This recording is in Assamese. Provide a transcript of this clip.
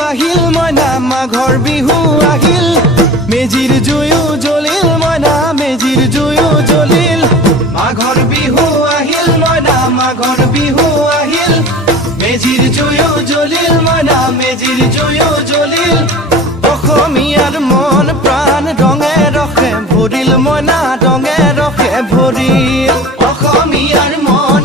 আহিল মইনা মাঘৰ বিহু আহিল মেজিৰ জুয়ো জ্বলিল মইনা মেজিৰ জুয়ো জ্বলিল মাঘৰ বিহু আহিল মইনা মাঘৰ বিহু আহিল মেজিৰ জুয়ো জ্বলিল মইনা মেজিৰ জুয়ো জ্বলিল অসমীয়াৰ মন প্ৰাণ ৰঙে ৰসে ভৰিল মইনা ৰঙে ৰসে ভৰিল অসমীয়াৰ মন